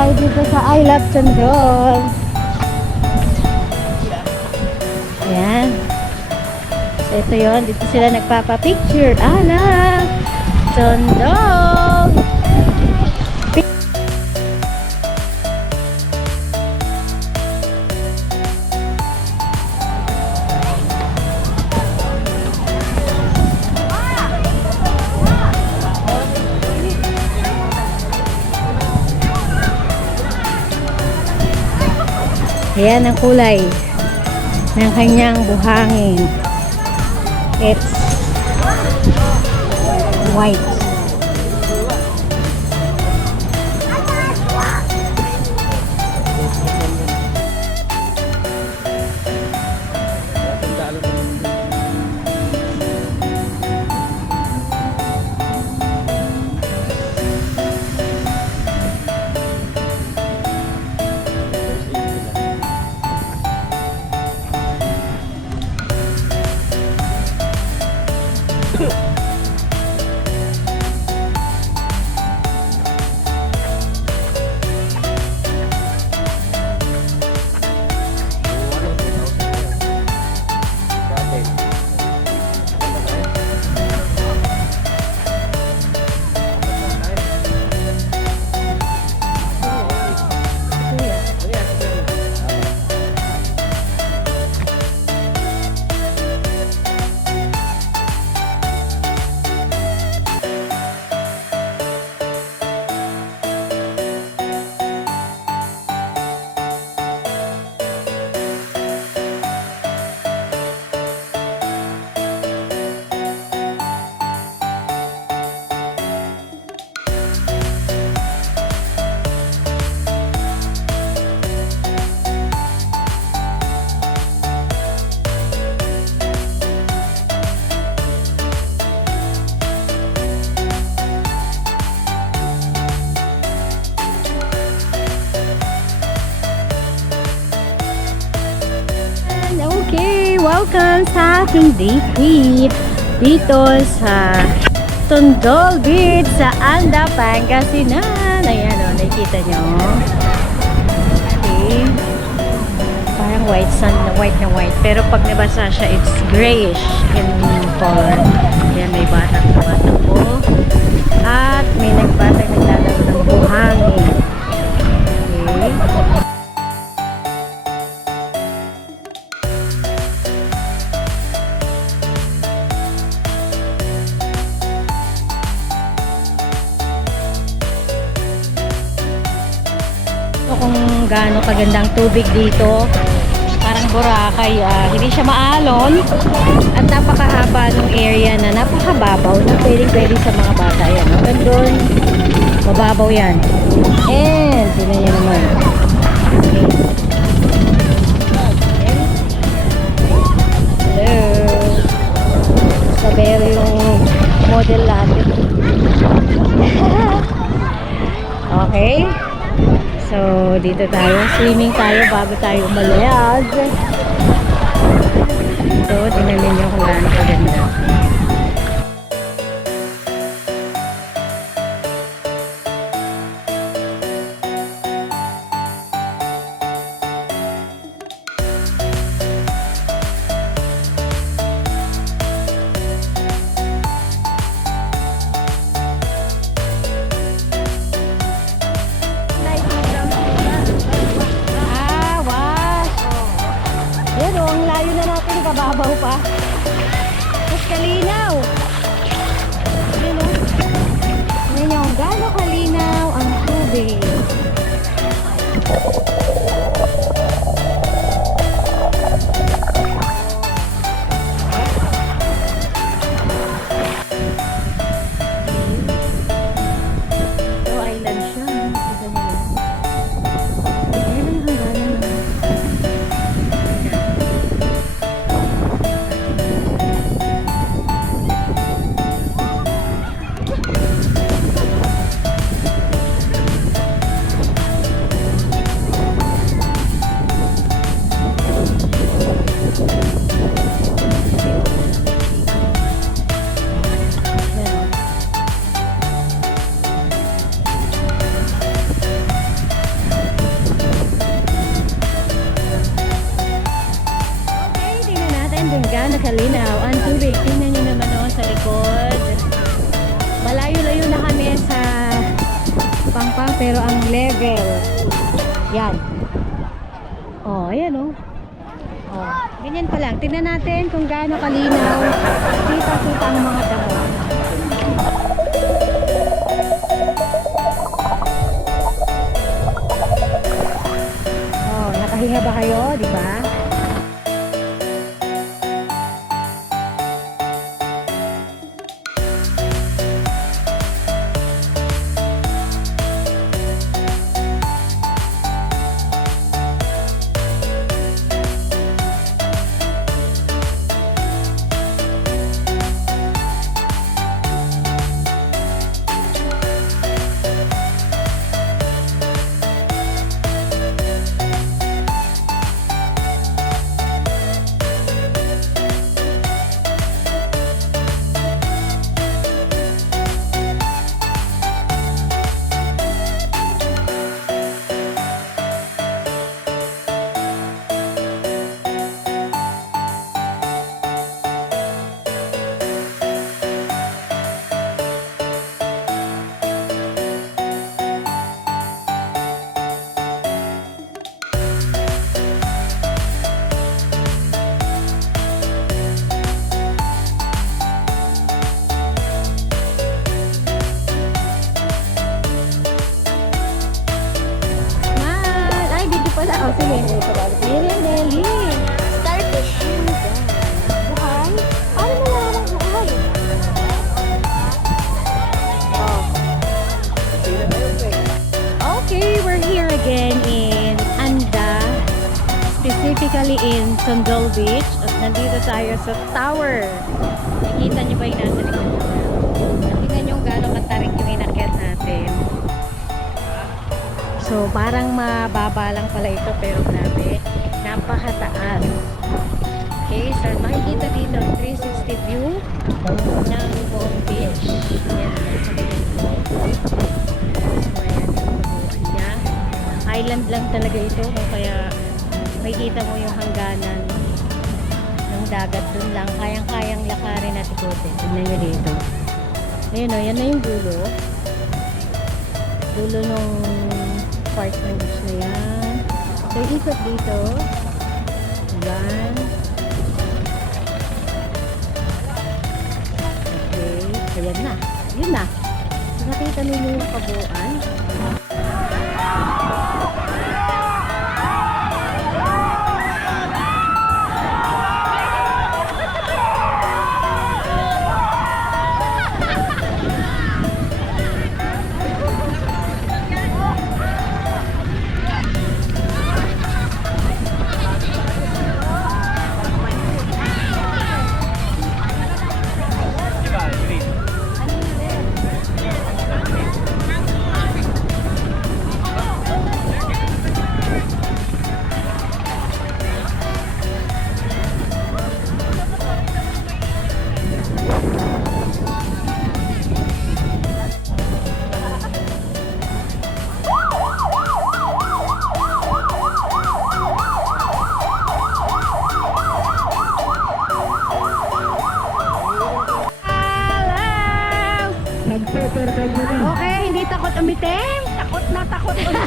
Tayo dito sa I Love Tondol. Ayan. So, ito yon Dito sila nagpapapicture. Ala! Tondol! Ayan ang kulay ng kanyang buhangin. It's white. Welcome sa aking day trip dito sa Tondol Beach sa Anda, Pangasinan. Ayan o, nakikita nyo. Okay. Parang white sun, white na white. Pero pag nabasa siya, it's grayish in color. Ayan, may batang tumatakbo. At may nagbatang kung gaano kagandang tubig dito, parang Boracay, ah, hindi siya maalon at napakahaba ng area na napakababaw na pwede pwede sa mga bata yan. Hanggang doon, mababaw yan. And, tinan niya naman. Hello. Dito tayo. Swimming tayo bago tayo umalayag. So, tingnan ninyo kung gaano kaganda. Yan o, ang layo na natin, kababaw pa. Mas kalinaw. Yan o. Yan o, gaano kalinaw ang tubig. Pero ang level, yan. Oh, ayan oh. Oh, ganyan pa lang. Tingnan natin kung gaano kalinaw. Kita-kita ang mga damo. Oh, nakahinga ba kayo, di ba? Pala. Oh, sige. Miriam Nelly. Starfish. Buhay? Paano mo nalaman buhay? Okay, we're here again in Anda. Specifically in Sondol Beach. At nandito tayo sa tower. Nakikita niyo ba yung nasa likod So, parang mababa lang pala ito pero grabe, napakataas. Okay, so makikita dito 360 view ng buong beach. Ayan. Island lang talaga ito, no? kaya makikita mo yung hangganan ng dagat dun lang. Kayang-kayang lakarin at ikutin. Tignan nyo dito. Ayun o, yan na yung dulo. Dulo nung part ng na yan. So, ikot dito. Yan. Okay. Ayan na. Yun na. So, nakita ninyo yung kabuuan. Hindi takot na takot umitim.